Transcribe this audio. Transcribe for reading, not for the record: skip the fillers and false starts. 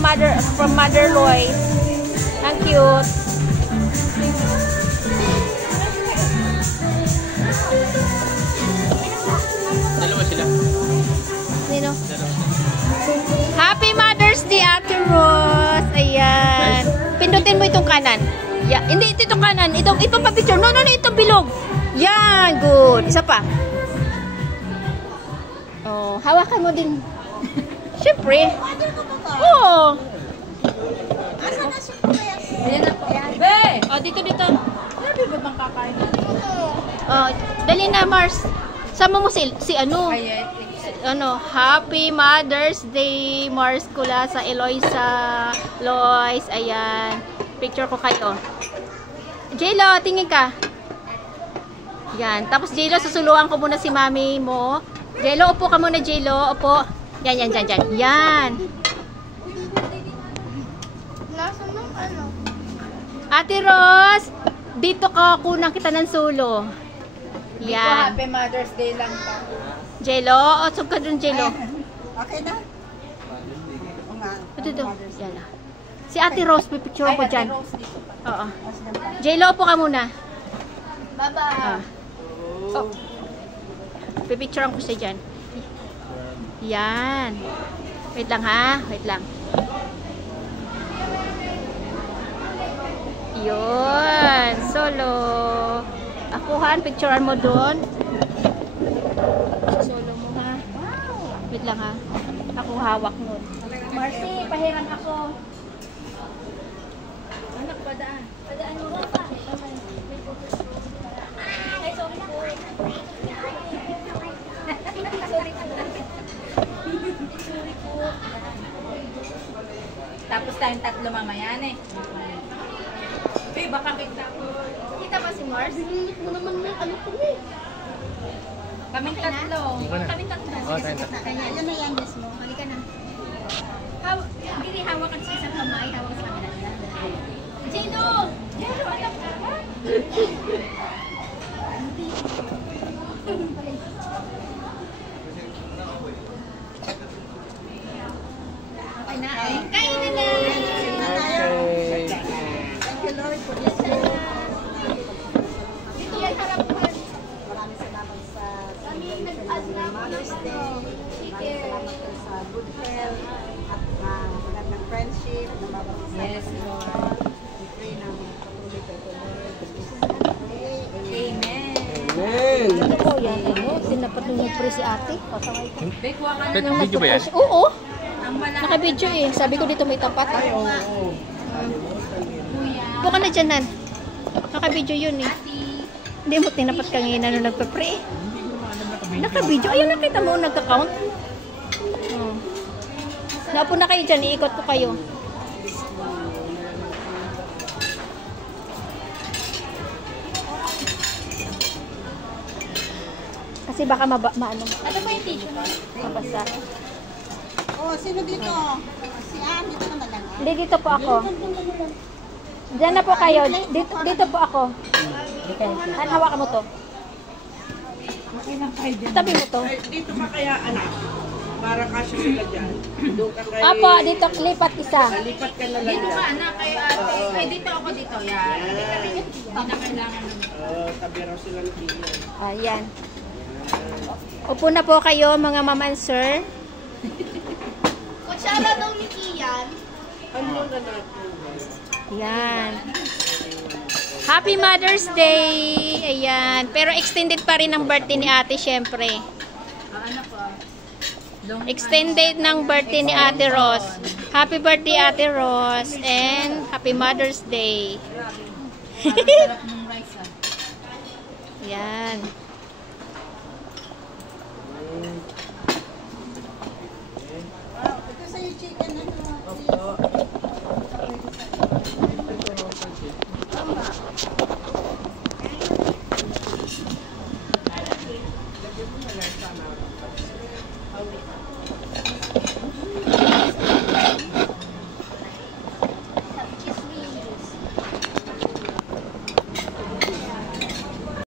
from Mother Lois. Ang cute. Dalawa sila. Sino? Happy Mother's Day, Ate Rose. Ayan. Pindutin mo itong kanan. Yeah. Hindi, ito itong kanan. Ito pa picture. No, ito bilog. Yan, good. Isa pa. Oh, hawakan mo din. Siyempre. Oo. Ayan na po. Be! Oh, dito. Sabi ba bang kakain? Oh, dali na, Mars. Sama mo si ano? Happy Mother's Day, Mars Kula sa Eloisa. Lois, ayan. Picture ko kayo. J-Lo, tingin ka. Yan. Tapos J-Lo, susuluan ko muna si mami mo. J-Lo, upo ka muna, J-Lo. Upo. Yan. Yan. Ate Rose, dito ka kunang kita ng sulo. Yan. Happy Mother's Day lang pa. J-Lo, usog ka dun, J-Lo. Okay na? Ito. Yan na. Si Ate Rose, pipicture ko dyan. Oo. J-Lo, upo ka muna. Bye-bye. Oh. Pipicturean ko siya dyan. Yan. Wait lang ha. Wait lang. Yun. Solo. Akuhan. Picturean mo doon. Solo mo ha. Wait lang ha. Ako hawak nun. Marcy, pahiram ako. Anak, padaan. Padaan mo ba pa? Ay, sorry po. Sorry po. Tapos tayong tatlo mamaya eh. Be, baka kita ko. Kita ba si Mars? Hindi mo naman na ano ko eh. Kaming tatlo. Kami tatlo. Oo, tayong tatlo. Kanya, alam na yan, Des mo. Halika na. Hindi hawakan sa isang kamay, hawakan sa kanila. Jeno! Jeno, anak ka ba? Okay na. Kain na na! Dito yan, harapan. Maraming salamat sa Kami nag-add na Mother's Day. Maraming salamat po sa good health at magandang friendship na mababasa. Yes, Lord. We pray na magpatuloy kayo to Lord. Amen. Ano po yan? Sinapat nyo pre si ate. Pasaway ka. Be, kuha ka na Pet ng video ba yan? Oo. ang malaki. Naka-video eh. Sabi ko dito may tapat. Buka na dyan, Nan. Naka-video yun eh. Hindi mo tinapat ka ngayon na nagpa-pre. Naka-video. Ayun, nakita mo nagka-count. Oh. Naupo na kayo dyan. Iikot ko kayo. Kasi baka maano. Ano ba yung tissue mo? Mabasa. Oh, sino dito? Si Ann, dito naman lang. Hindi, dito po ako. Diyan na po kayo. Dito po ako. Hawakan mo to. Tabi mo to. Dito ka kaya anak, para kasya sila dyan. Doon ka kay... Apo, dito lipat isa. Lipat ka na lang Dito dyan. ka, anak, kay ate. Ay, dito ako dito. Yan. Hindi na kailangan ng... Tabi raw sila ng iyan. Ayan. Upo na po kayo mga ma'am and sir. Kutsara daw ni Kian. Ano na natin? Ayan. Happy Mother's Day! Ayan. Pero extended pa rin ang birthday ni ate, syempre. Ano po? Extended ng birthday ni Ate Rose. Happy birthday, Ate Rose. And Happy Mother's Day. Sarap ng rice ah. Ayan.